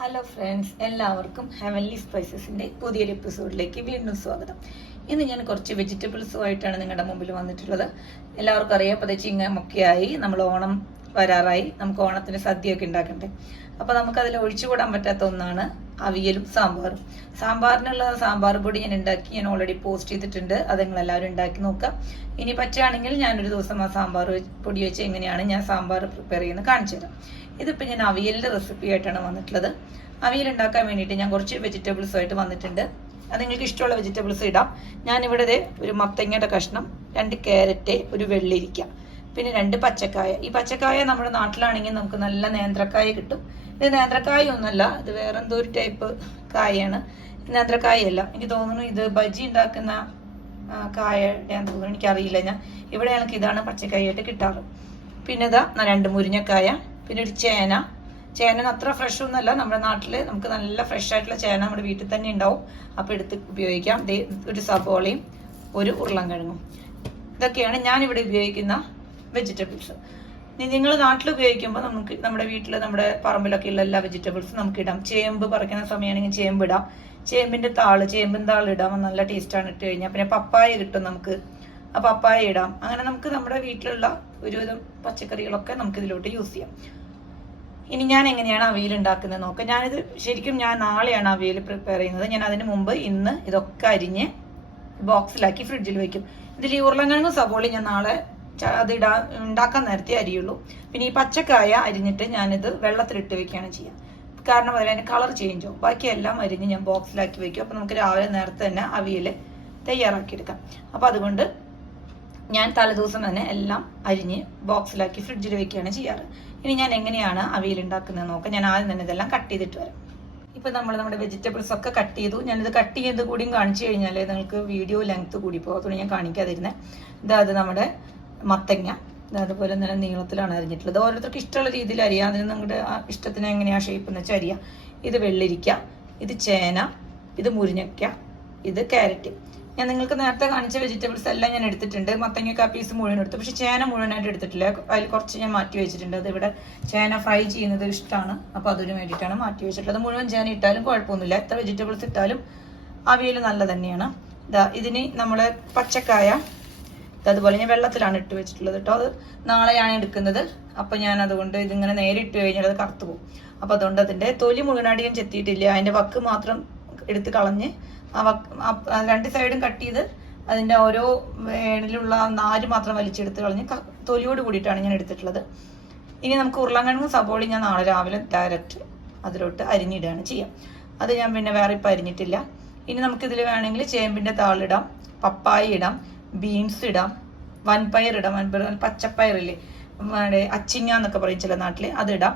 Hello friends എല്ലാവർക്കും heavenly സ്പൈസസിന്റെ പുതിയൊരു എപ്പിസോഡിലേക്ക് വീണ്ടും സ്വാഗതം. ഇന്ന് ഞാൻ കുറച്ച് വെജിറ്റബിൾസുമായിട്ടാണ് നിങ്ങളുടെ മുമ്പിൽ വന്നിട്ടുള്ളത്. എല്ലാവർക്കും അറിയാം അപ്പോൾ ചിങ്ങമൊക്കെയായി. നമ്മൾ ഓണം വരാറായി. നമുക്ക് ഓണത്തിന് സദ്യയൊക്കെ ഉണ്ടാക്കണ്ടേ? അപ്പോൾ നമുക്കതിൽ ഒഴിച്ചുകൂടാൻ പറ്റാത്ത ഒന്നാണ് അവിയലും സാമ്പാറും. സാമ്പാറിനുള്ള സാമ്പാർ പൊടി ഞാൻ ഉണ്ടാക്കി ഞാൻ ഓൾറെഡി പോസ്റ്റ് ചെയ്തിട്ടുണ്ട്. അത് നിങ്ങൾ എല്ലാവരും ഉണ്ടാക്കി നോക്കാം ഇനി പറ്റുകയാണെങ്കിൽ ഞാനൊരു ദിവസം ആ സാമ്പാർ പൊടി വെച്ച് എങ്ങനെയാണ് ഞാൻ സാമ്പാർ പ്രിപ്പയർ ചെയ്യുന്നത് കാണിച്ചു തരാം. ഇതിപ്പോൾ ഞാൻ അവിയലിന്റെ റെസിപ്പി ആയിട്ടാണ് വന്നിട്ടുള്ളത്. അവിയൽ ഉണ്ടാക്കാൻ വേണ്ടിയിട്ട് ഞാൻ കുറച്ച് വെജിറ്റബിൾസ് ആയിട്ട് വന്നിട്ടുണ്ട്. അത് നിങ്ങൾക്ക് ഇഷ്ടമുള്ള വെജിറ്റബിൾസ് ഇടാം. ഞാനിവിടെ ഒരു മത്തങ്ങയുടെ കഷ്ണം രണ്ട് ക്യാരറ്റ് ഒരു വെള്ളിരിക്ക പിന്നെ രണ്ട് പച്ചക്കായ. ഈ പച്ചക്കായ നമ്മുടെ നാട്ടിലാണെങ്കിൽ നമുക്ക് നല്ല നേന്ത്രക്കായ കിട്ടും. ഇത് നേന്ത്രക്കായ ഒന്നുമല്ല ഇത് വേറെ എന്തോ ഒരു ടൈപ്പ് കായാണ്. നേന്ത്രക്കായല്ല എനിക്ക് തോന്നുന്നു ഇത് ബജി ഉണ്ടാക്കുന്ന കായ തോന്നുന്നു. എനിക്കറിയില്ല ഞാൻ. ഇവിടെ ഞങ്ങൾക്ക് ഇതാണ് പച്ചക്കായായിട്ട് കിട്ടാറ്. പിന്നെ ഇതാ രണ്ട് മുരിഞ്ഞക്കായ പിന്നെ ഒരു ചേന. ചേന അത്ര ഫ്രഷ് ഒന്നുമല്ല നമ്മുടെ നാട്ടിൽ നമുക്ക് നല്ല ഫ്രഷ് ആയിട്ടുള്ള ചേന നമ്മുടെ വീട്ടിൽ തന്നെ ഉണ്ടാവും. അപ്പോൾ എടുത്ത് ഉപയോഗിക്കാം. ഒരു സബോളയും ഒരു ഉരുളൻകിഴങ്ങും. ഇതൊക്കെയാണ് ഞാൻ ഇവിടെ ഉപയോഗിക്കുന്ന വെജിറ്റബിൾസ് നിങ്ങൾ നാട്ടിൽ ഉപയോഗിക്കുമ്പോൾ നമുക്ക് നമ്മുടെ വീട്ടിൽ നമ്മുടെ പറമ്പിലൊക്കെ ഉള്ള എല്ലാ വെജിറ്റബിൾസും നമുക്ക് ഇടാം. ചേമ്പ് പറിക്കുന്ന സമയമാണെങ്കിൽ ചേമ്പ് ഇടാം. ചേമ്പിന്റെ താൾ ചേമ്പിൻ താൾ ഇടാം. നല്ല ടേസ്റ്റാണ് ഇട്ട് കഴിഞ്ഞാൽ പിന്നെ പപ്പായ കിട്ടും നമുക്ക്. പപ്പായ ഇടാം. അങ്ങനെ നമുക്ക് നമ്മുടെ വീട്ടിലുള്ള ഒരുവിധം പച്ചക്കറികളൊക്കെ നമുക്ക് ഇതിലോട്ട് യൂസ് ചെയ്യാം. ഇനി ഞാൻ എങ്ങനെയാണ് അവിയൽ ഉണ്ടാക്കുന്നത് നോക്കാം. ഞാനിത് ശരിക്കും ഞാൻ നാളെയാണ് അവിയൽ പ്രിപ്പയർ ചെയ്യുന്നത്. ഞാൻ അതിന് മുമ്പ് ഇന്ന് ഇതൊക്കെ അരിഞ്ഞ് ബോക്സിലാക്കി ഫ്രിഡ്ജിൽ വെക്കും. ഇതിൽ ഈ ഉരുളങ്ങിഴങ്ങും സവോളയും ഞാൻ നാളെ അത് ഇടാ ഉണ്ടാക്കാൻ നേരത്തെ അരിയുള്ളൂ. പിന്നെ ഈ പച്ചക്കായ അരിഞ്ഞിട്ട് ഞാനിത് വെള്ളത്തിലിട്ട് വെക്കുകയാണ് ചെയ്യുക കാരണം അതിന് കളർ ചേഞ്ച് ആവും. ബാക്കിയെല്ലാം അരിഞ്ഞ് ഞാൻ ബോക്സിലാക്കി വെക്കും. അപ്പോൾ നമുക്ക് രാവിലെ നേരത്തെ തന്നെ അവിയൽ തയ്യാറാക്കിയെടുക്കാം. അപ്പോൾ അതുകൊണ്ട് ഞാൻ തലേദിവസം തന്നെ എല്ലാം അരിഞ്ഞ് ബോക്സിലാക്കി ഫ്രിഡ്ജിൽ വെക്കുകയാണ് ചെയ്യാറ്. ഇനി ഞാൻ എങ്ങനെയാണ് അവിയൽ ഉണ്ടാക്കുന്നത് നോക്കാം. ഞാൻ ആദ്യം തന്നെ ഇതെല്ലാം കട്ട് ചെയ്തിട്ട് വരാം. ഇപ്പൊ നമ്മൾ നമ്മുടെ വെജിറ്റബിൾസ് ഒക്കെ കട്ട് ചെയ്തു. ഞാനിത് കട്ട് ചെയ്ത് കൂടിയും കാണിച്ചു കഴിഞ്ഞാൽ നിങ്ങൾക്ക് വീഡിയോ ലെങ്ത് കൂടി പോകും അതുകൊണ്ട് ഞാൻ കാണിക്കാതിരുന്നത് ഇതാ അത് നമ്മുടെ മത്തങ്ങ. അതുപോലെ തന്നെ നീളത്തിലാണ് അരിഞ്ഞിട്ടുള്ളത്. ഓരോരുത്തർക്ക് ഇഷ്ടമുള്ള രീതിയിൽ അരിയാം. അതിന് നിങ്ങളുടെ ഇഷ്ടത്തിന് എങ്ങനെയാണ് ഷേപ്പ് എന്ന് വെച്ചാൽ അരിയാം. ഇത് വെള്ളരിക്ക ഇത് ചേന ഇത് മുരിങ്ങയ്ക്ക ഇത് ക്യാരറ്റ് ഞാൻ നിങ്ങൾക്ക് നേരത്തെ കാണിച്ച വെജിറ്റബിൾസ് എല്ലാം ഞാൻ എടുത്തിട്ടുണ്ട്. മത്തങ്ങയ്ക്ക പീസ് മുഴുവൻ എടുത്തു. പക്ഷെ ചേന മുഴുവനായിട്ട് എടുത്തിട്ടില്ല. അതിൽ കുറച്ച് ഞാൻ മാറ്റി വെച്ചിട്ടുണ്ട്. അത് ഇവിടെ ചേന ഫ്രൈ ചെയ്യുന്നത് ഇഷ്ടമാണ്. അപ്പോൾ അതിന് വേണ്ടിയിട്ടാണ് മാറ്റി വെച്ചിട്ടുള്ളത്. മുഴുവൻ ചേന ഇട്ടാലും കുഴപ്പമൊന്നുമില്ല. എത്ര വെജിറ്റബിൾസ് ഇട്ടാലും അവിയൽ നല്ല തന്നെയാണ്. ഇതാ ഇതിന് നമ്മൾ പച്ചക്കായ അതുപോലെ ഞാൻ വെള്ളത്തിലാണ് ഇട്ട് വെച്ചിട്ടുള്ളത് കേട്ടോ. അത് നാളെയാണ് എടുക്കുന്നത്. അപ്പൊ ഞാൻ അതുകൊണ്ട് ഇതിങ്ങനെ നേരെ ഇട്ട് കഴിഞ്ഞാൽ അത് കറുത്തു പോകും. അപ്പൊ അതുകൊണ്ട് അതിന്റെ തൊലി മുഴുവനായിട്ട് ഞാൻ ചെത്തിയിട്ടില്ല. അതിന്റെ വക്ക് മാത്രം എടുത്ത് കളഞ്ഞ് രണ്ട് സൈഡും കട്ട് ചെയ്ത് അതിന്റെ ഓരോ വേണിലുള്ള നാര് മാത്രം വലിച്ചെടുത്ത് കളഞ്ഞ് തൊലിയോട് കൂടിയിട്ടാണ് ഞാൻ എടുത്തിട്ടുള്ളത്. ഇനി നമുക്ക് ഉരുളങ്കിഴങ്ങും സബോളയും ഞാൻ നാളെ രാവിലെ ഡയറക്റ്റ് അതിലോട്ട് അരിഞ്ഞിടുകയാണ് ചെയ്യാം. അത് ഞാൻ പിന്നെ വേറെ ഇപ്പം അരിഞ്ഞിട്ടില്ല. ഇനി നമുക്കിതിൽ വേണമെങ്കിൽ ചേമ്പിന്റെ താളിടാം പപ്പായ ഇടാം ബീൻസ് ഇടാം വൻപയർ ഇടാം വൻപയർ പച്ചപ്പയറില്ലേ നമ്മുടെ അച്ചിങ്ങ എന്നൊക്കെ പറയും ചില നാട്ടിൽ അതിടാം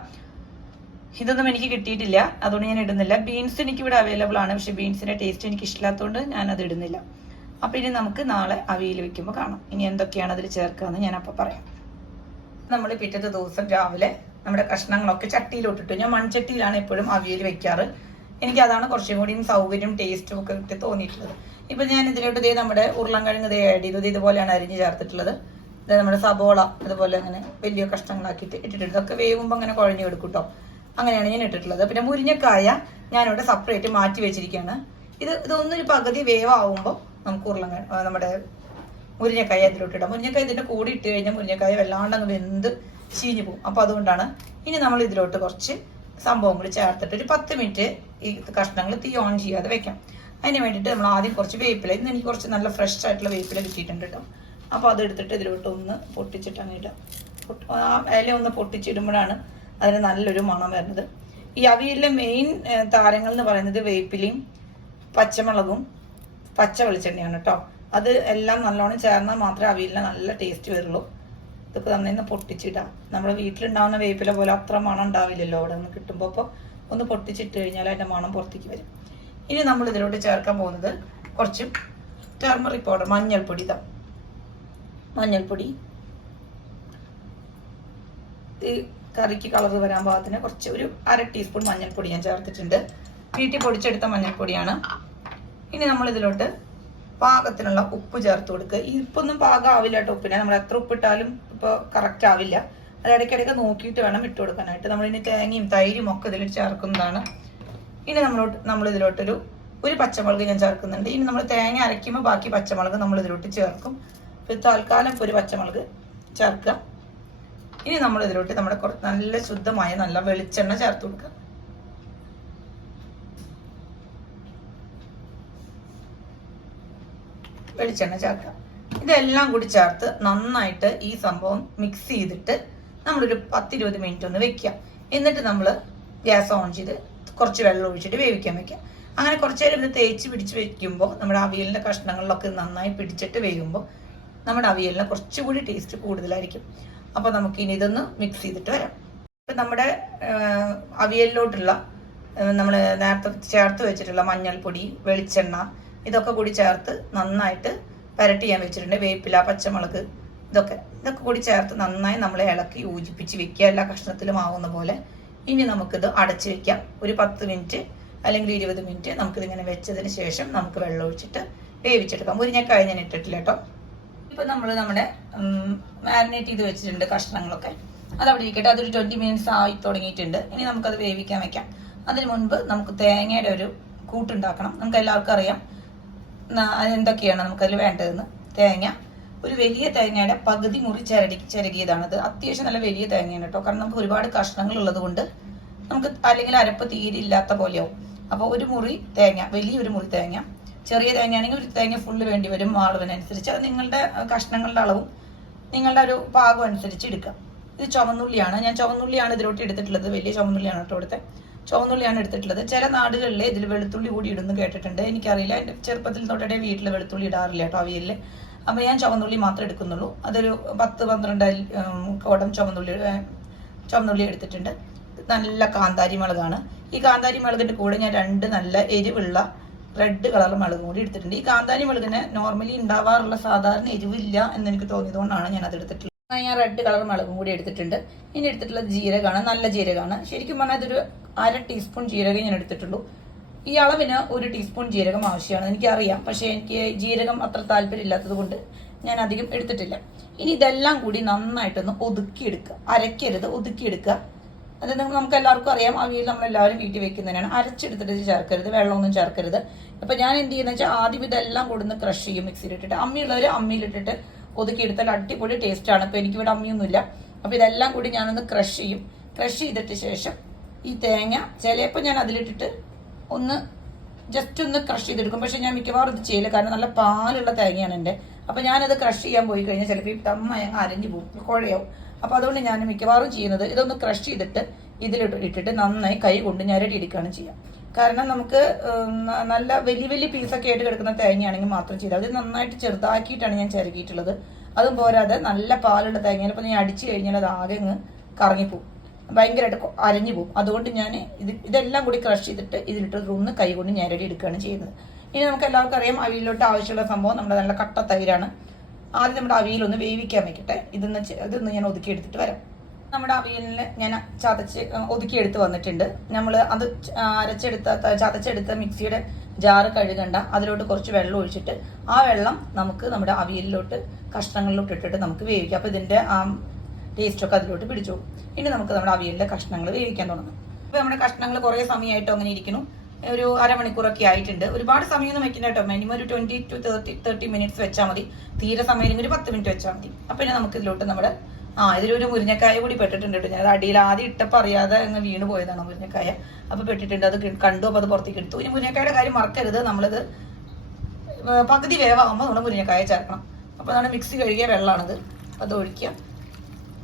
ഇതൊന്നും എനിക്ക് കിട്ടിയിട്ടില്ല. അതുകൊണ്ട് ഞാൻ ഇടുന്നില്ല. ബീൻസ് എനിക്ക് ഇവിടെ അവൈലബിൾ ആണ്. പക്ഷെ ബീൻസിന്റെ ടേസ്റ്റ് എനിക്ക് ഇഷ്ടമില്ലാത്തതുകൊണ്ട് ഞാൻ അത് ഇടുന്നില്ല. അപ്പൊ ഇനി നമുക്ക് നാളെ അവിയിൽ വെക്കുമ്പോൾ കാണാം. ഇനി എന്തൊക്കെയാണ് അതിൽ ചേർക്കാന്ന് ഞാൻ അപ്പൊ പറയാം. നമ്മൾ പിറ്റത്തെ ദിവസം രാവിലെ നമ്മുടെ കഷ്ണങ്ങളൊക്കെ ചട്ടിയിലോട്ടിട്ടു. ഞാൻ മൺചട്ടിയിലാണ് എപ്പോഴും അവിയൽ വെക്കാറ്. എനിക്ക് അതാണ് കുറച്ചും കൂടിയും സൗകര്യം ടേസ്റ്റും ഒക്കെ കിട്ടി തോന്നിയിട്ടുള്ളത്. ഇപ്പൊ ഞാൻ ഇതിലോട്ട് ഇതേ നമ്മുടെ ഉരുളൻകിഴങ്ങ് ഇതേ ആഡ് ചെയ്തത് ഇത് ഇതുപോലെയാണ് അരിഞ്ഞ് ചേർത്തിട്ടുള്ളത്. ഇത് നമ്മുടെ സബോള അതുപോലെ അങ്ങനെ വലിയ കഷ്ണങ്ങളാക്കിയിട്ട് ഇട്ടിട്ടുണ്ട്. ഇതൊക്കെ വേവുമ്പോൾ അങ്ങനെ കുഴഞ്ഞു കൊടുക്കും കേട്ടോ അങ്ങനെയാണ് ഞാൻ ഇട്ടിട്ടുള്ളത്. പിന്നെ മുരിങ്ങക്കായ ഞാനിവിടെ സെപ്പറേറ്റ് മാറ്റി വെച്ചിരിക്കുകയാണ്. ഇത് ഇതൊന്നൊരു പകുതി വേവാകുമ്പോൾ നമുക്ക് ഉരുളൻ നമ്മുടെ മുരിഞ്ഞക്കായ അതിലോട്ട് ഇടാം. മുരിങ്ങക്കായ ഇതിന്റെ കൂടി ഇട്ട് കഴിഞ്ഞാൽ മുരിഞ്ഞക്കായ വല്ലാണ്ട് അങ്ങ് വെന്ത് ചീഞ്ഞു പോകും. അപ്പോൾ അതുകൊണ്ടാണ് ഇനി നമ്മൾ ഇതിലോട്ട് കുറച്ച് സംഭവം കൂടി ചേർത്തിട്ട് ഒരു പത്ത് മിനിറ്റ് ഈ കഷ്ണങ്ങൾ തീ ഓൺ ചെയ്യാതെ വെക്കാം. അതിന് വേണ്ടിയിട്ട് നമ്മൾ ആദ്യം കുറച്ച് വേപ്പില ഇന്ന് എനിക്ക് കുറച്ച് നല്ല ഫ്രഷ് ആയിട്ടുള്ള വേപ്പില കിട്ടിയിട്ടുണ്ട് കേട്ടോ. അപ്പോൾ അത് എടുത്തിട്ട് ഇതിലോട്ട് ഒന്ന് പൊട്ടിച്ചിട്ട് അങ്ങോട്ട് ഇടാം. ഒന്ന് പൊട്ടിച്ചിടുമ്പോഴാണ് അതിന് നല്ലൊരു മണം വരുന്നത്. ഈ അവിയലിലെ മെയിൻ താരങ്ങൾ എന്ന് പറയുന്നത് വേപ്പിലയും പച്ചമുളകും പച്ച വെളിച്ചെണ്ണയാണ് കേട്ടോ അത് എല്ലാം നല്ലോണം ചേർന്നാൽ മാത്രമേ അവിയലിന് നല്ല ടേസ്റ്റ് വരുള്ളൂ. ഇതിപ്പോൾ നന്നായി പൊട്ടിച്ചിടാം. നമ്മുടെ വീട്ടിലുണ്ടാവുന്ന വേപ്പില പോലെ അത്ര മണം ഉണ്ടാവില്ലല്ലോ അവിടെ നിന്ന് കിട്ടുമ്പോൾ അപ്പോൾ ഒന്ന് പൊട്ടിച്ചിട്ട് കഴിഞ്ഞാൽ അതിന്റെ മണം പുറത്തേക്ക് വരും. ഇനി നമ്മൾ ഇതിലോട്ട് ചേർക്കാൻ പോകുന്നത് കുറച്ച് ടെർമറി പൗഡർ മഞ്ഞൾപ്പൊടി ഇതാ മഞ്ഞൾപ്പൊടി. കറിക്ക് കളർ വരാൻ പാകത്തിന് കുറച്ച് ഒരു അര ടീസ്പൂൺ മഞ്ഞൾപ്പൊടി ഞാൻ ചേർത്തിട്ടുണ്ട്. വീട്ടിൽ പൊടിച്ചെടുത്ത മഞ്ഞൾപ്പൊടിയാണ്. ഇനി നമ്മൾ ഇതിലോട്ട് പാകത്തിനുള്ള ഉപ്പ് ചേർത്ത് കൊടുക്കുക. ഈ ഉപ്പൊന്നും പാകമാവില്ല കേട്ടോ ഉപ്പിനെ. നമ്മൾ എത്ര ഉപ്പിട്ടാലും ഇപ്പോൾ കറക്റ്റ് ആവില്ല. അത് ഇടയ്ക്കിടയ്ക്ക് നോക്കിയിട്ട് വേണം ഇട്ട് കൊടുക്കാനായിട്ട്. നമ്മളിനി തേങ്ങയും തൈരും ഒക്കെ ഇതിൽ ചേർക്കുന്നതാണ്. ഇനി നമ്മളോട്ട് നമ്മൾ ഇതിലോട്ടൊരു ഒരു പച്ചമുളക് ഞാൻ ചേർക്കുന്നുണ്ട്. ഇനി നമ്മൾ തേങ്ങ അരയ്ക്കുമ്പോൾ ബാക്കി പച്ചമുളക് നമ്മൾ ഇതിലോട്ട് ചേർക്കും. ഇപ്പോൾ തൽക്കാലം ഒരു പച്ചമുളക് ചേർക്കുക. ഇനി നമ്മൾ ഇതിലോട്ട് നമ്മുടെ കുറച്ച് നല്ല ശുദ്ധമായ നല്ല വെളിച്ചെണ്ണ ചേർത്ത് കൊടുക്കുക. വെളിച്ചെണ്ണ ചേർക്കുക. ഇതെല്ലാം കൂടി ചേർത്ത് നന്നായിട്ട് ഈ സംഭവം മിക്സ് ചെയ്തിട്ട് നമ്മളൊരു പത്തിരുപത് മിനിറ്റ് ഒന്ന് വെക്കുക. എന്നിട്ട് നമ്മൾ ഗ്യാസ് ഓൺ ചെയ്ത് കുറച്ച് വെള്ളം ഒഴിച്ചിട്ട് വേവിക്കാൻ വെക്കുക. അങ്ങനെ കുറച്ച് നേരം ഇത് തേച്ച് പിടിച്ച് വെക്കുമ്പോൾ നമ്മുടെ അവിയലിന്റെ കഷ്ണങ്ങളിലൊക്കെ നന്നായി പിടിച്ചിട്ട് വേകുമ്പോൾ നമ്മുടെ അവിയലിന് കുറച്ചുകൂടി ടേസ്റ്റ് കൂടുതലായിരിക്കും. അപ്പോൾ നമുക്ക് ഇനി ഇതൊന്ന് മിക്സ് ചെയ്തിട്ട് വരാം. ഇപ്പം നമ്മുടെ അവിയലിലോട്ടുള്ള നമ്മൾ നേരത്തെ ചേർത്ത് വെച്ചിട്ടുള്ള മഞ്ഞൾപ്പൊടി വെളിച്ചെണ്ണ ഇതൊക്കെ കൂടി ചേർത്ത് നന്നായിട്ട് പരട്ടി ഞാൻ വെച്ചിട്ടുണ്ട്. വേപ്പില പച്ചമുളക് ഇതൊക്കെ ഇതൊക്കെ കൂടി ചേർത്ത് നന്നായി നമ്മൾ ഇളക്കി യോജിപ്പിച്ച് വെക്കുക. എല്ലാ കഷ്ണത്തിലും ആവുന്ന പോലെ. ഇനി നമുക്കിത് അടച്ചു വെക്കാം. ഒരു പത്ത് മിനിറ്റ് അല്ലെങ്കിൽ ഇരുപത് മിനിറ്റ് നമുക്കിത് ഇങ്ങനെ വെച്ചതിന് ശേഷം നമുക്ക് വെള്ളം ഒഴിച്ചിട്ട് വേവിച്ചെടുക്കാം. മുരിങ്ങക്കായ ഞാൻ ഇട്ടിട്ടില്ല കേട്ടോ. ഇപ്പൊ നമ്മൾ നമ്മുടെ മാരിനേറ്റ് ചെയ്ത് വെച്ചിട്ടുണ്ട് കഷ്ണങ്ങളൊക്കെ. അത് അവിടെ ഇരിക്കട്ടെ അതൊരു ട്വന്റി മിനിറ്റ്സ് ആയി തുടങ്ങിയിട്ടുണ്ട്. ഇനി നമുക്കത് വേവിക്കാൻ വെക്കാം. അതിന് മുൻപ് നമുക്ക് തേങ്ങയുടെ ഒരു കൂട്ടുണ്ടാക്കണം. നമുക്ക് എല്ലാവർക്കും അറിയാം എന്തൊക്കെയാണ് നമുക്കതിൽ വേണ്ടതെന്ന്. തേങ്ങ ഒരു വലിയ തേങ്ങയുടെ പകുതി മുറി ചിരടി ചരകിയതാണ് അത് അത്യാവശ്യം നല്ല വലിയ തേങ്ങയാണ് കേട്ടോ. കാരണം നമുക്ക് ഒരുപാട് കഷ്ണങ്ങൾ ഉള്ളത് കൊണ്ട് നമുക്ക് അല്ലെങ്കിൽ അരപ്പ് തീരെ ഇല്ലാത്ത പോലെയാവും. അപ്പോൾ ഒരു മുറി തേങ്ങ വലിയൊരു മുറി തേങ്ങ. ചെറിയ തേങ്ങയാണെങ്കിൽ ഒരു തേങ്ങ ഫുള്ള് വേണ്ടി വരും അളവിനനുസരിച്ച് അത് നിങ്ങളുടെ കഷ്ണങ്ങളുടെ അളവും നിങ്ങളുടെ ഒരു പാകം അനുസരിച്ച് എടുക്കാം. ഇത് ചുവന്നുള്ളിയാണ്. ഞാൻ ചുവന്നുള്ളിയാണ് ഇതിലോട്ട് എടുത്തിട്ടുള്ളത്. വലിയ ചുവന്നുള്ളിയാണ് കേട്ടോ ഇവിടുത്തെ. ചുവന്നുള്ളിയാണ് എടുത്തിട്ടുള്ളത്. ചില നാടുകളിൽ ഇതിൽ വെളുത്തുള്ളി കൂടി ഇടുന്നു കേട്ടിട്ടുണ്ട്. എനിക്കറിയില്ല. എന്റെ ചെറുപ്പത്തിൽ തൊട്ടേ വീട്ടിൽ വെളുത്തുള്ളി ഇടാറില്ല കേട്ടോ അവിയലിൽ അപ്പോൾ ഞാൻ ചുവന്നുള്ളി മാത്രമേ എടുക്കുന്നുള്ളൂ. അതൊരു പത്ത് പന്ത്രണ്ട് കോടം ചുവന്നുള്ളി ചുവന്നുള്ളി എടുത്തിട്ടുണ്ട്. നല്ല കാന്താരി മുളകാണ് ഈ കാന്താരി മുളകിന്റെ കൂടെ ഞാൻ രണ്ട് നല്ല എരിവുള്ള റെഡ് കളർ മുളകും കൂടി എടുത്തിട്ടുണ്ട്. ഈ കാന്താരി മുളകിന് നോർമലി ഉണ്ടാവാറുള്ള സാധാരണ എരിവില്ല എന്ന് എനിക്ക് തോന്നിയതുകൊണ്ടാണ് ഞാൻ അത് എടുത്തിട്ടുള്ളത് ഞാൻ റെഡ് കളർ മുളകും കൂടി എടുത്തിട്ടുണ്ട്. ഇനി എടുത്തിട്ടുള്ളത് ജീരകമാണ്. നല്ല ജീരകമാണ്. ശരിക്കും പറഞ്ഞാൽ ഇതൊരു അര ടീസ്പൂൺ ജീരകം ഞാൻ എടുത്തിട്ടുള്ളൂ. ഈ അളവിന് ഒരു ടീസ്പൂൺ ജീരകം ആവശ്യമാണ്. എനിക്കറിയാം. പക്ഷേ എനിക്ക് ജീരകം അത്ര താല്പര്യമില്ലാത്തത് കൊണ്ട് ഞാൻ അധികം എടുത്തിട്ടില്ല. ഇനി ഇതെല്ലാം കൂടി നന്നായിട്ടൊന്ന് ഒതുക്കിയെടുക്കുക. അരക്കരുത് ഒതുക്കിയെടുക്കുക. അത് നമുക്ക് എല്ലാവർക്കും അറിയാം. അവിയൽ നമ്മളെല്ലാവരും വീട്ടിൽ വെക്കുന്നതിനാണ്. അരച്ചെടുത്തിട്ട് ചേർക്കരുത്. വെള്ളമൊന്നും ചേർക്കരുത്. അപ്പം ഞാൻ എന്ത് ചെയ്യുന്നത് വെച്ചാൽ ആദ്യം ഇതെല്ലാം കൊടുന്ന് ക്രഷ് ചെയ്യും മിക്സിയിലിട്ടിട്ട് അമ്മിയുള്ളവർ അമ്മിയിലിട്ടിട്ട് ഒതുക്കിയെടുത്താൽ അടിപൊളി ടേസ്റ്റ് ആണ്. ടേസ്റ്റാണ് ഇപ്പോൾ എനിക്കിവിടെ അമ്മിയൊന്നുമില്ല. അപ്പോൾ ഇതെല്ലാം കൂടി ഞാനൊന്ന് ക്രഷ് ചെയ്യും. ക്രഷ് ചെയ്തിട്ട് ശേഷം ഈ തേങ്ങ ചിലപ്പോൾ ഞാൻ അതിലിട്ടിട്ട് ഒന്ന് ജസ്റ്റ് ഒന്ന് ക്രഷ് ചെയ്തെടുക്കും. പക്ഷെ ഞാൻ മിക്കവാറും ഇത് ചെയ്യില്ല. കാരണം നല്ല പാലുള്ള തേങ്ങയാണ് എന്റെ. അപ്പോൾ ഞാനത് ക്രഷ് ചെയ്യാൻ പോയി കഴിഞ്ഞാൽ ചിലപ്പോൾ ഈ തമ്മ അരഞ്ഞു പോകും. കുഴയാവും. അപ്പോൾ അതുകൊണ്ട് ഞാൻ മിക്കവാറും ചെയ്യുന്നത് ഇതൊന്ന് ക്രഷ് ചെയ്തിട്ട് ഇതിലിട്ട് ഇട്ടിട്ട് നന്നായി കൈ കൊണ്ട് ഞരടി എടുക്കുകയാണ് ചെയ്യുക കാരണം നമുക്ക് നല്ല വലിയ വലിയ പീസൊക്കെ ആയിട്ട് കിടക്കുന്ന തേങ്ങയാണെങ്കിൽ മാത്രം ചെയ്താൽ അത് നന്നായിട്ട് ചെറുതാക്കിയിട്ടാണ് ഞാൻ ചിരകിയിട്ടുള്ളത്. അതും പോരാതെ നല്ല പാലുള്ള തേങ്ങ ചിലപ്പോൾ ഞാൻ അടിച്ചു കഴിഞ്ഞാൽ അത് ആകെ അങ്ങ് കറങ്ങിപ്പോവും. ഭയങ്കരമായിട്ട് അരഞ്ഞു പോകും അതുകൊണ്ട് ഞാൻ ഇത് ഇതെല്ലാം കൂടി ക്രഷ് ചെയ്തിട്ട് ഇതിലിട്ട് ഒന്ന് കൈ കൊണ്ട് ഞരടി എടുക്കുകയാണ് ചെയ്യുന്നത്. ഇനി നമുക്ക് എല്ലാവർക്കും അറിയാം അവിയലിലോട്ട് ആവശ്യമുള്ള സംഭവം. നമ്മുടെ നല്ല കട്ട തൈരാണ്. ആദ്യം നമ്മുടെ അവിയലൊന്ന് വേവിക്കാൻ വെക്കട്ടെ. ഇതൊന്ന് ഇതൊന്ന് ഞാൻ ഒതുക്കി എടുത്തിട്ട് വരാം. നമ്മുടെ അവിയലിന് ഞാൻ ചതച്ച് ഒതുക്കി എടുത്ത് വന്നിട്ടുണ്ട്. നമ്മൾ അത് അരച്ചെടുത്ത ചതച്ചെടുത്ത മിക്സിയുടെ ജാറ് കഴുകണ്ട. അതിലോട്ട് കുറച്ച് വെള്ളം ഒഴിച്ചിട്ട് ആ വെള്ളം നമുക്ക് നമ്മുടെ അവിയലിലോട്ട് കഷ്ണങ്ങളിലോട്ട് ഇട്ടിട്ട് നമുക്ക് വേവിക്കാം. അപ്പോൾ ഇതിന്റെ ആ ടേസ്റ്റൊക്കെ അതിലോട്ട് പിടിച്ചോളും ഇനി നമുക്ക് നമ്മുടെ അവിയലിന്റെ കഷ്ണങ്ങൾ വേവിക്കാൻ തുടങ്ങാം. അപ്പോൾ നമ്മുടെ കഷ്ണങ്ങൾ കുറേ സമയമായിട്ടോ അങ്ങനെ ഇരിക്കുന്നു. ഒരു അരമണിക്കൂറൊക്കെ ആയിട്ടുണ്ട്. ഒരുപാട് സമയമൊന്നും വെക്കുന്ന കേട്ടോ. മിനിമം ഒരു twenty two thirty thirty minutes വെച്ചാൽ മതി. തീരെ സമയം ഒരു പത്ത് മിനിറ്റ് വെച്ചാൽ മതി. അപ്പം ഇനി നമുക്ക് ഇതിലോട്ട് നമ്മുടെ ആ ഇതിലൊരു മുരിങ്ങക്കായ കൂടി പെട്ടിട്ടുണ്ട് കേട്ടോ. ഞാൻ അടിയിൽ ആദ്യം ഇട്ടപ്പോൾ അറിയാതെ അങ്ങ് വീണ് പോയതാണ് മുരിങ്ങക്കായ. അപ്പോൾ പെട്ടിട്ടുണ്ട്. അത് കണ്ടു അപ്പോൾ അത് പുറത്തേക്ക് എടുത്തു. ഇനി മുരിങ്ങക്കായുടെ കാര്യം മറക്കരുത്. നമ്മളിത് പകുതി വേവാകുമ്പോൾ നമ്മൾ മുരിങ്ങക്കായ ചേർക്കണം. അപ്പോൾ നമ്മുടെ മിക്സി കഴുകിയ വെള്ളമാണിത് അത് ഒഴിക്കുക.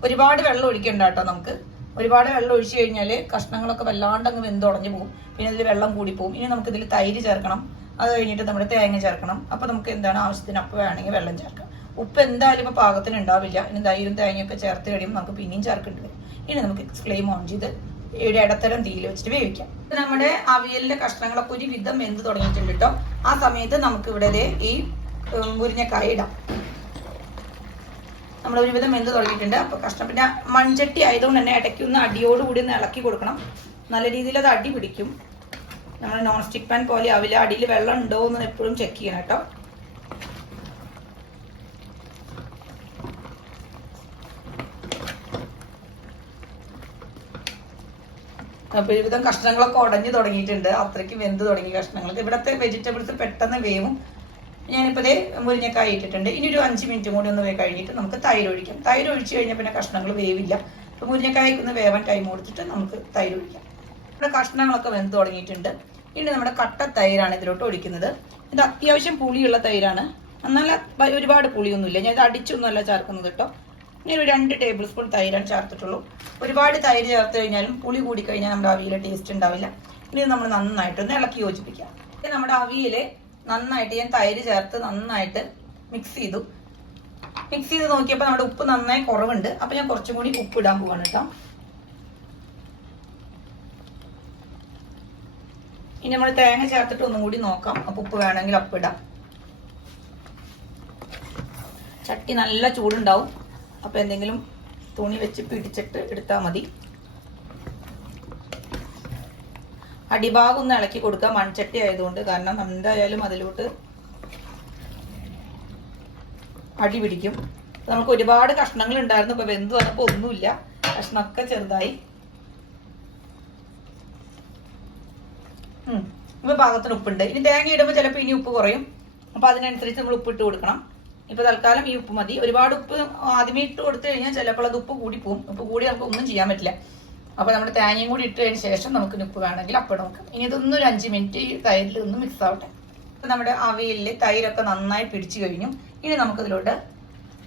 ഒരുപാട് വെള്ളം ഒഴിക്കണ്ട കേട്ടോ നമുക്ക്. ഒരുപാട് വെള്ളം ഒഴിച്ചു കഴിഞ്ഞാൽ കഷ്ണങ്ങളൊക്കെ വല്ലാണ്ട് അങ്ങ് വെന്തുടഞ്ഞു പോകും. പിന്നെ അതിൽ വെള്ളം കൂടി പോകും ഇനി നമുക്ക് ഇതിൽ തൈര് ചേർക്കണം. അത് കഴിഞ്ഞിട്ട് നമ്മുടെ തേങ്ങ ചേർക്കണം. അപ്പോൾ നമുക്ക് എന്താണ് ആവശ്യത്തിന് അപ്പോൾ വേണമെങ്കിൽ വെള്ളം ചേർക്കാം. ഉപ്പ് എന്തായാലും ഇപ്പോൾ പാകത്തിന് ഉണ്ടാവില്ല. ഇനി തൈരും തേങ്ങയൊക്കെ ചേർത്ത് കഴിയുമ്പോൾ നമുക്ക് പിന്നെയും ചേർക്കേണ്ടി വരും. ഇനി നമുക്ക് ഫ്ലെയിം ഓൺ ചെയ്ത് ഇവിടെ ഇടത്തരം തീയിൽ വെച്ചിട്ട് വേവിക്കാം. നമ്മുടെ അവിയലിന്റെ കഷ്ണങ്ങളൊക്കെ ഒരു വിധം വെന്ത് തുടങ്ങിയിട്ടുണ്ട് കേട്ടോ ആ സമയത്ത് നമുക്ക് ഇവിടെ ഈ മുരിഞ്ഞക്കായ ഇടാം. നമ്മൾ ഒരുവിധം വെന്ത് തുടങ്ങിയിട്ടുണ്ട്. അപ്പോൾ കഷ്ണം പിന്നെ മൺചട്ടി ആയതുകൊണ്ട് തന്നെ ഇടയ്ക്ക് ഒന്ന് അടിയോട് കൂടി ഒന്ന് ഇളക്കി കൊടുക്കണം. നല്ല രീതിയിൽ അത് അടി പിടിക്കും. നമ്മൾ നോൺ സ്റ്റിക്ക് പാൻ പോലെ ആവില്ല. അടിയിൽ വെള്ളം ഉണ്ടോ എന്ന് എപ്പോഴും ചെക്ക് ചെയ്യണം കേട്ടോ. അപ്പോൾ ഒരുവിധം കഷ്ണങ്ങളൊക്കെ ഉടഞ്ഞു തുടങ്ങിയിട്ടുണ്ട്. അത്രയ്ക്ക് വെന്ത് തുടങ്ങി കഷ്ണങ്ങൾക്ക് ഇവിടുത്തെ വെജിറ്റബിൾസ് പെട്ടെന്ന് വേവും. ഞാനിപ്പോൾ ഇതേ മുരിങ്ങക്കായ ഇട്ടിട്ടുണ്ട്. ഇനി ഒരു അഞ്ച് മിനിറ്റ് കൂടി ഒന്ന് കഴിഞ്ഞിട്ട് നമുക്ക് തൈര് ഒഴിക്കാം. തൈര് ഒഴിച്ച് കഴിഞ്ഞാൽ പിന്നെ കഷ്ണങ്ങൾ വേവില്ല. അപ്പോൾ മുരിങ്ങക്കായ്ക്ക് ഒന്ന് വേവാൻ ടൈം കൊടുത്തിട്ട് നമുക്ക് തൈര് ഒഴിക്കാം. നമ്മുടെ കഷ്ണങ്ങളൊക്കെ വെന്ത് തുടങ്ങിയിട്ടുണ്ട്. ഇനി നമ്മുടെ കട്ട തൈരാണ് ഇതിലോട്ട് ഒഴിക്കുന്നത്. ഇത് അത്യാവശ്യം പുളിയുള്ള തൈരാണ്. നല്ല ഒരുപാട് പുളിയൊന്നുമില്ല. ഞാൻ ഇത് അടിച്ചൊന്നുമല്ല ചേർക്കുന്നത് കേട്ടോ. ഞാൻ ഒരു രണ്ട് ടേബിൾ സ്പൂൺ തൈരാണ് ചേർത്തിട്ടുള്ളൂ. ഒരുപാട് തൈര് ചേർത്ത് കഴിഞ്ഞാലും പുളി കൂടി കഴിഞ്ഞാൽ നമ്മുടെ അവിയിലെ ടേസ്റ്റ് ഉണ്ടാവില്ല. ഇനി നമ്മൾ നന്നായിട്ടൊന്ന് ഇളക്കി യോജിപ്പിക്കാം. നമ്മുടെ അവിയൽ നന്നായിട്ട് ഞാൻ തൈര് ചേർത്ത് നന്നായിട്ട് മിക്സ് ചെയ്തു. മിക്സ് ചെയ്ത് നോക്കിയപ്പോൾ നമ്മുടെ ഉപ്പ് നന്നായി കുറവുണ്ട്. അപ്പോൾ ഞാൻ കുറച്ചും കൂടി ഉപ്പ് ഇടാൻ പോവാണ് കേട്ടോ. ഇനി നമ്മൾ തേങ്ങ ചേർത്തിട്ട് ഒന്നും കൂടി നോക്കാം. അപ്പൊ ഉപ്പ് വേണമെങ്കിൽ അപ്പം ഇടാം. ചട്ടി നല്ല ചൂടുണ്ടാവും. അപ്പോൾ എന്തെങ്കിലും തുണി വെച്ച് പിടിച്ചിട്ട് എടുത്താൽ മതി. അടിഭാഗം ഒന്ന് ഇളക്കി കൊടുക്കുക മൺചട്ടി ആയതുകൊണ്ട്. കാരണം എന്തായാലും അതിലോട്ട് അടി പിടിക്കും. നമുക്ക് ഒരുപാട് കഷ്ണങ്ങൾ ഉണ്ടായിരുന്നു. ഇപ്പൊ വെന്ത് വന്നപ്പോ ഒന്നുമില്ല. കഷ്ണമൊക്കെ ചെറുതായി. ഉം. ഇപ്പൊ പാകത്തിന് ഉപ്പുണ്ട്. ഇനി തേങ്ങ ഇടുമ്പോൾ ചിലപ്പോൾ ഇനി ഉപ്പ് കുറയും. അപ്പൊ അതിനനുസരിച്ച് നമ്മൾ ഉപ്പ് ഇട്ട് കൊടുക്കണം. ഇപ്പൊ തൽക്കാലം ഈ ഉപ്പ് മതി. ഒരുപാട് ഉപ്പ് ആദ്യമേ ഇട്ട് കൊടുത്തു കഴിഞ്ഞാൽ ചിലപ്പോൾ അത് ഉപ്പ് കൂടി പോകും ഉപ്പ് കൂടി നമുക്ക് ഒന്നും ചെയ്യാൻ പറ്റില്ല. അപ്പൊ നമ്മൾ തേങ്ങയും കൂടി ഇട്ടതിന് ശേഷം നമുക്ക് ഉപ്പ് വേണമെങ്കിൽ അപ്പം നോക്കാം ഇനി ഇതൊന്നും ഒരു അഞ്ച് മിനിറ്റ് ഈ തൈരിൽ ഒന്ന് മിക്സ് ആവട്ടെ. അപ്പോൾ നമ്മുടെ അവിയലിൽ തൈരൊക്കെ നന്നായി പിടിച്ചു കഴിഞ്ഞു. ഇനി നമുക്കിതിലോട്ട്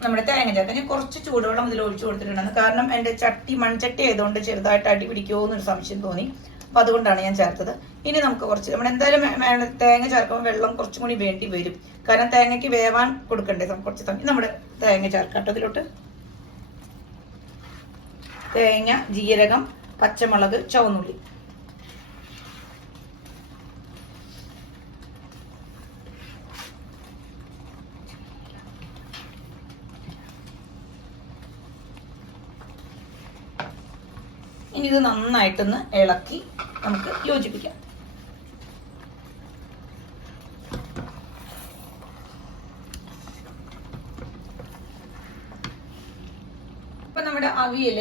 നമ്മുടെ തേങ്ങ ചേർക്കാം. ഞാൻ കുറച്ച് ചൂടുവെള്ളം ഇതിൽ ഒഴിച്ചു കൊടുത്തിട്ടുണ്ടായിരുന്നു. കാരണം എന്റെ ചട്ടി മൺചട്ടി ആയതുകൊണ്ട് ചെറുതായിട്ട് അടി പിടിക്കുമോ എന്നൊരു സംശയം തോന്നി. അപ്പൊ അതുകൊണ്ടാണ് ഞാൻ ചേർത്തത്. ഇനി നമുക്ക് കുറച്ച് നമ്മൾ എന്തായാലും തേങ്ങ ചേർക്കുമ്പോൾ വെള്ളം കുറച്ചും കൂടി വേണ്ടി വരും. കാരണം തേങ്ങയ്ക്ക് വേവാൻ കൊടുക്കണ്ടേ? കുറച്ച് സമയം. നമ്മുടെ തേങ്ങ ചേർക്കാം കേട്ടോ ഇതിലോട്ട്. തേങ്ങ ജീരകം പച്ചമുളക് ചുവന്നുള്ളി. ഇനി ഇത് നന്നായിട്ടൊന്ന് ഇളക്കി നമുക്ക് യോജിപ്പിക്കാം. അപ്പൊ നമ്മുടെ അവിയൽ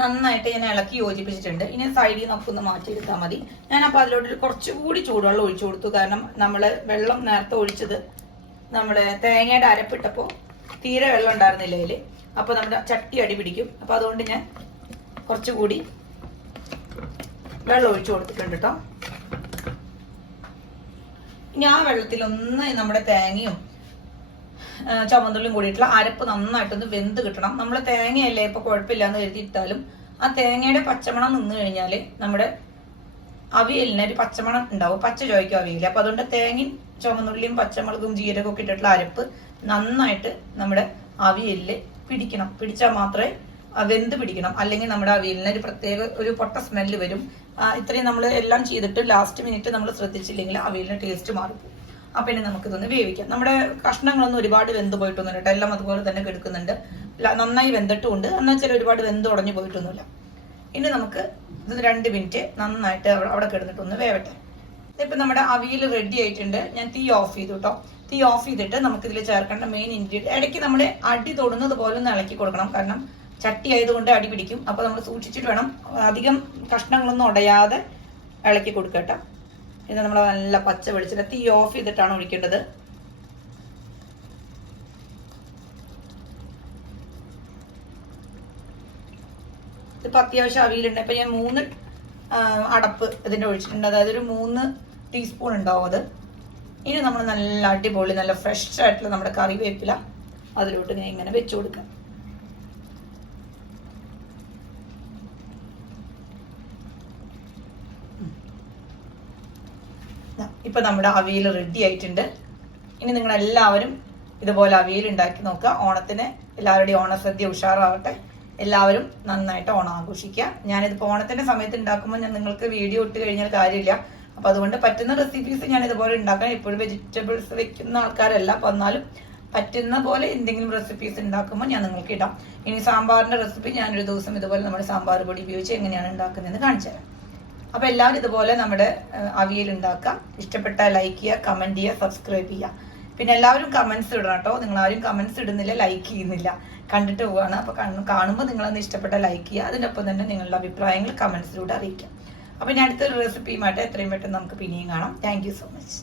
നന്നായിട്ട് ഞാൻ ഇളക്കി യോജിപ്പിച്ചിട്ടുണ്ട്. ഇനി സൈഡിൽ നമുക്കൊന്ന് മാറ്റിയെടുത്താൽ മതി. ഞാൻ അപ്പൊ അതിലോട്ട് കുറച്ചുകൂടി ചൂടുവെള്ളം ഒഴിച്ചു കൊടുത്തു. കാരണം നമ്മൾ വെള്ളം നേരത്തെ ഒഴിച്ചത് നമ്മൾ തേങ്ങയുടെ അരപ്പിട്ടപ്പോ തീരെ വെള്ളം ഉണ്ടായിരുന്നില്ല അതിൽ. അപ്പൊ നമ്മുടെ ചട്ടി അടി പിടിക്കും. അപ്പോൾ അതുകൊണ്ട് ഞാൻ കുറച്ചുകൂടി വെള്ളം ഒഴിച്ചു കൊടുത്തിട്ടുണ്ട് കേട്ടോ ഇനി ആ വെള്ളത്തിൽ ഒന്ന് നമ്മുടെ തേങ്ങയും ചുമന്നുള്ളിയും കൂടിയിട്ടുള്ള അരപ്പ് നന്നായിട്ടൊന്ന് വെന്ത് കിട്ടണം. നമ്മൾ തേങ്ങയല്ലേ ഇപ്പൊ കുഴപ്പമില്ല എന്ന് കരുതിയിട്ടാലും ആ തേങ്ങയുടെ പച്ചമണം നിന്ന് കഴിഞ്ഞാൽ നമ്മുടെ അവിയലിന് ഒരു പച്ചമണം ഉണ്ടാവും. പച്ച ചോയ്ക്കും അവിയൽ അപ്പൊ അതുകൊണ്ട് തേങ്ങയും ചുമന്നുള്ളിയും പച്ചമുളകും ജീരകവും ഒക്കെ ഇട്ടിട്ടുള്ള അരപ്പ് നന്നായിട്ട് നമ്മുടെ അവിയലിൽ പിടിക്കണം. പിടിച്ചാൽ മാത്രമേ വെന്ത് പിടിക്കണം. അല്ലെങ്കിൽ നമ്മുടെ അവിയലിന് ഒരു പ്രത്യേക ഒരു പൊട്ട സ്മെല്ല് വരും. ഇത്രയും നമ്മൾ എല്ലാം ചെയ്തിട്ട് ലാസ്റ്റ് മിനിറ്റ് നമ്മൾ ശ്രദ്ധിച്ചില്ലെങ്കിൽ അവിയലിന് ടേസ്റ്റ് മാറിപ്പോകും അപ്പൊ ഇനി നമുക്കിതൊന്ന് വേവിക്കാം. നമ്മുടെ കഷ്ണങ്ങളൊന്നും ഒരുപാട് വെന്ത് പോയിട്ടൊന്നുമില്ല കേട്ടോ. എല്ലാം അതുപോലെ തന്നെ കിടക്കുന്നുണ്ട്. നന്നായി വെന്തിട്ടുമുണ്ട്. എന്നാൽ ചില ഒരുപാട് വെന്ത് ഉടഞ്ഞു പോയിട്ടൊന്നുമില്ല. ഇനി നമുക്ക് ഇത് രണ്ട് മിനിറ്റ് നന്നായിട്ട് അവിടെ കിടന്നിട്ടൊന്ന് വേവട്ടെ. ഇപ്പൊ നമ്മുടെ അവിയൽ റെഡി ആയിട്ടുണ്ട്. ഞാൻ തീ ഓഫ് ചെയ്തു കേട്ടോ തീ ഓഫ് ചെയ്തിട്ട് നമുക്ക് ഇതിൽ ചേർക്കേണ്ട മെയിൻ ഇൻഗ്രീഡിയൻ ഇടയ്ക്ക് നമ്മുടെ അടി തൊടുന്നത് പോലെ ഒന്ന് ഇളക്കി കൊടുക്കണം. കാരണം ചട്ടി ആയതുകൊണ്ട് അടി പിടിക്കും. അപ്പൊ നമ്മൾ സൂക്ഷിച്ചിട്ട് വേണം അധികം കഷ്ണങ്ങളൊന്നും ഉടയാതെ ഇളക്കി കൊടുക്കട്ടോ. ഇത് നമ്മൾ നല്ല പച്ച വെളിച്ചെണ്ണ തീ ഓഫ് ചെയ്തിട്ടാണ് ഒഴിക്കേണ്ടത്. ഇതിപ്പോൾ അത്യാവശ്യം അവിയലുണ്ട്. ഇപ്പം ഞാൻ മൂന്ന് അടപ്പ് ഇതിന്റെ ഒഴിച്ചിട്ടുണ്ട്. അതായത് ഒരു മൂന്ന് ടീസ്പൂൺ ഉണ്ടാവും അത്. ഇനി നമ്മൾ നല്ല അടിപൊളി നല്ല ഫ്രഷ് ആയിട്ടുള്ള നമ്മുടെ കറിവേപ്പില അതിലോട്ട് ഞാൻ ഇങ്ങനെ വെച്ചു കൊടുക്കാം ദാ, ഇപ്പൊ നമ്മുടെ അവിയൽ റെഡി ആയിട്ടുണ്ട്. ഇനി നിങ്ങൾ എല്ലാവരും ഇതുപോലെ അവിയൽ ഉണ്ടാക്കി നോക്കുക. ഓണത്തിന് എല്ലാവരുടെയും ഓണസദ്യ ഉഷാറാവട്ടെ. എല്ലാവരും നന്നായിട്ട് ഓണം ആഘോഷിക്കുക. ഞാനിതിപ്പോൾ ഓണത്തിന്റെ സമയത്ത് ഉണ്ടാക്കുമ്പോൾ ഞാൻ നിങ്ങൾക്ക് വീഡിയോ ഇട്ട് കഴിഞ്ഞാൽ കാര്യമില്ല. അപ്പോൾ അതുകൊണ്ട് പറ്റുന്ന റെസിപ്പീസ് ഞാൻ ഇതുപോലെ ഉണ്ടാക്കാൻ എപ്പോഴും വെജിറ്റബിൾസ് വെക്കുന്ന ആൾക്കാരല്ല. അപ്പൊ എന്നാലും പറ്റുന്ന പോലെ എന്തെങ്കിലും റെസിപ്പീസ് ഉണ്ടാക്കുമ്പോൾ ഞാൻ നിങ്ങൾക്ക് ഇടാം. ഇനി സാമ്പാറിന്റെ റെസിപ്പി ഞാനൊരു ദിവസം ഇതുപോലെ നമ്മുടെ സാമ്പാർ പൊടി ഉപയോഗിച്ച് എങ്ങനെയാണ് ഉണ്ടാക്കുന്നതെന്ന് കാണിച്ചു തരാം അപ്പൊ എല്ലാവരും ഇതുപോലെ നമ്മുടെ അവിയൽ ഉണ്ടാക്കുക. ഇഷ്ടപ്പെട്ടാൽ ലൈക്ക് ചെയ്യുക കമന്റ് ചെയ്യുക സബ്സ്ക്രൈബ് ചെയ്യുക. പിന്നെ എല്ലാവരും കമന്റ്സ് ഇടണം കേട്ടോ. നിങ്ങൾ ആരും കമന്റ്സ് ഇടുന്നില്ല ലൈക്ക് ചെയ്യുന്നില്ല. കണ്ടിട്ട് പോവാണ്. അപ്പൊ കാണുമ്പോൾ നിങ്ങൾ അന്ന് ഇഷ്ടപ്പെട്ട ലൈക്ക് ചെയ്യുക. അതിനൊപ്പം തന്നെ നിങ്ങളുടെ അഭിപ്രായങ്ങൾ കമന്റ്സിലൂടെ അറിയിക്കാം അപ്പോൾ ഇനി അടുത്തൊരു റെസിപ്പിയുമായിട്ട് എത്രയും പെട്ടെന്ന് നമുക്ക് പിന്നെയും കാണാം. Thank so much